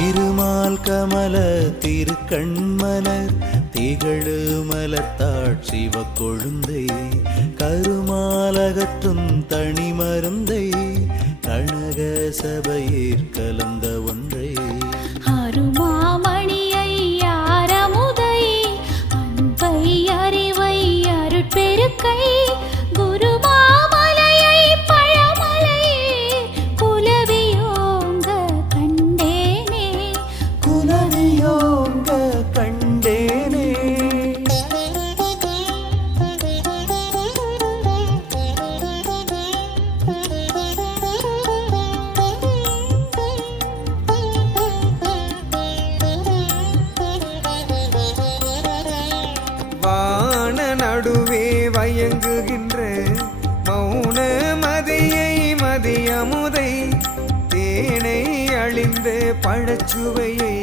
திருமால் கமல திருக்கண்மலர் திகழு மலத்தாட் சிவ கொழுந்தை. கருமாலகற்றும் தனி மருந்தை கனக சபையிற் கலந்த ஒன்றை. அருமா வயங்குகின்ற மௌன மதியை மதியமுதை தேனை அழிந்த பழச்சுவையை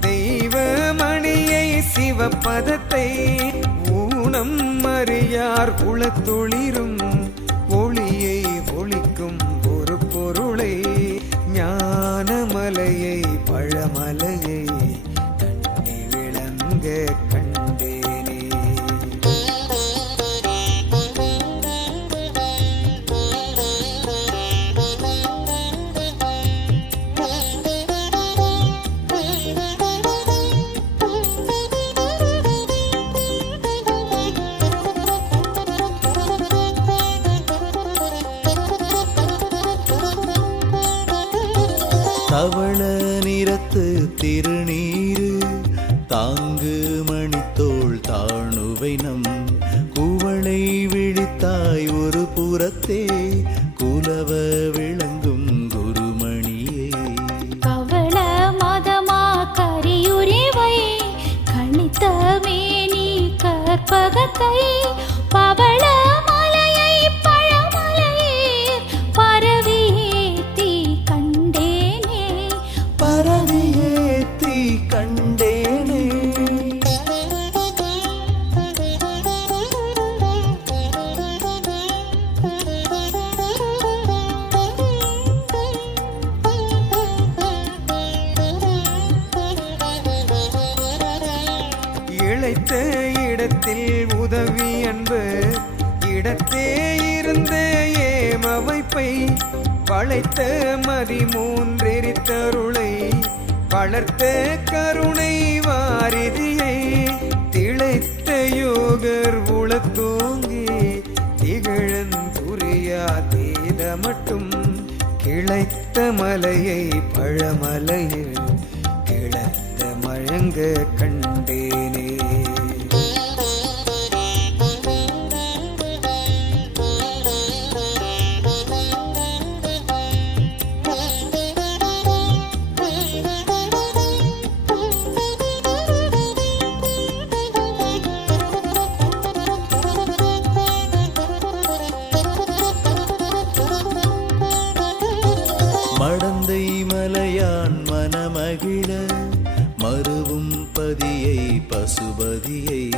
தெய்வ மணியை சிவப்பதத்தை ஊனம் மறியார் குளத்துளிரும் ஒளியை ஒளிக்கும் ஒரு பொருளை ஞானமலையை பழமலையை தண்ணி விளங்க தவள நிறத்து திருநீரு தாங்கு மணித்தோள் தாணுவை நம். குவளை விழித்தாய் ஒரு புறத்தே குலவ உதவி அன்பு. இடத்தே இருந்த ஏமவைப்பை. வளைத்த மதி மூன்றெரித்தருளை. வளர்த்த கருணை வாரிதியை. திளைத்த யோகர் உளத்தோங்கி. திகழந்துரியா தேத மட்டும். கிளைத்த மலையை பழமலையில். கிளத்த மழங்க கண்டேனே. மலையான் மனமகிழ மறுவும் பதியை பசுபதியை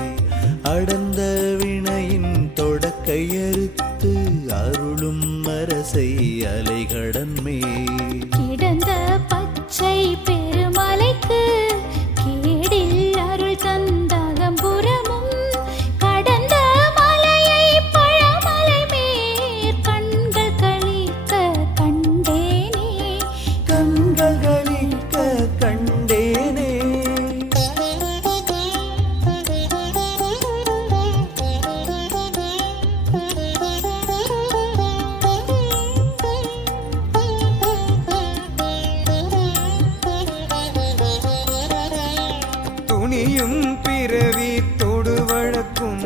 அடந்த வினையின் தொடக்கையறுத்து அருளும் அரசை அலைகடன்மே. கிடந்த துணியும் பிறவி தொடுவழக்கும்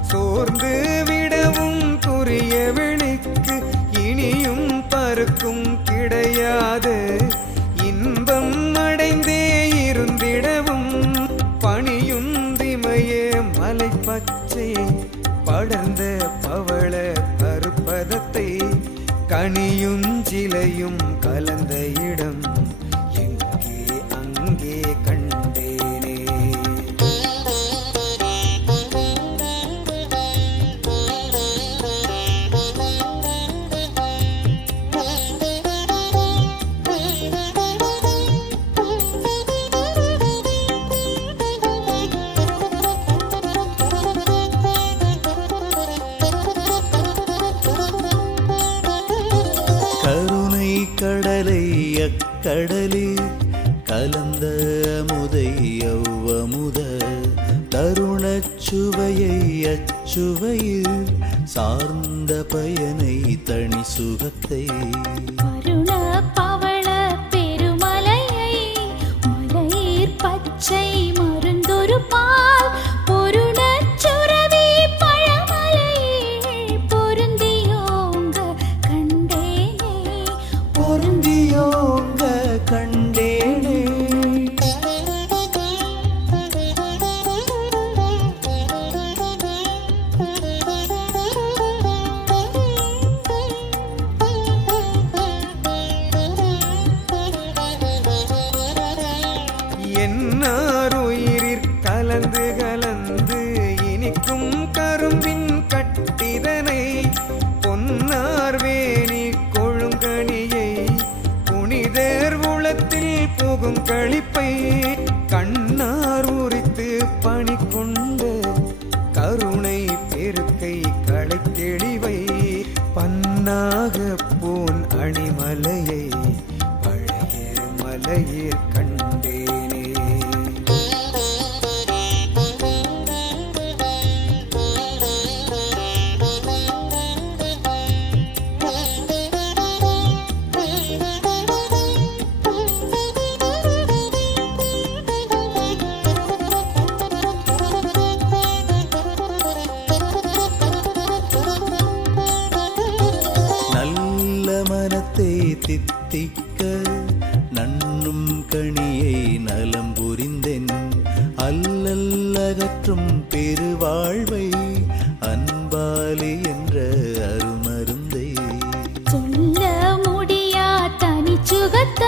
சோர்ந்து விடவும் துரிய விழிக்கு இனியும் பருக்கும் கிடையாது. இன்பம் அடைந்தே இருந்திடவும் பணியும் திமையே மலை பச்சை படர்ந்த கடலே கலந்த அமுதை அவ்வமுத தருணச் சுவையை அச்சுவையில் சார்ந்த பயனை தனி சுகத்தை. பன்னாக போன் அணிமலையை பழைய மலையிற் கண் தித்திக்க நன்னும் கனியை நலம் புரிந்தென். அல்லல்லகற்றும் பெருவாழ்வை அன்பாலி என்ற அருமருந்தை. சொல்ல முடியா தனிச்சுகத்தை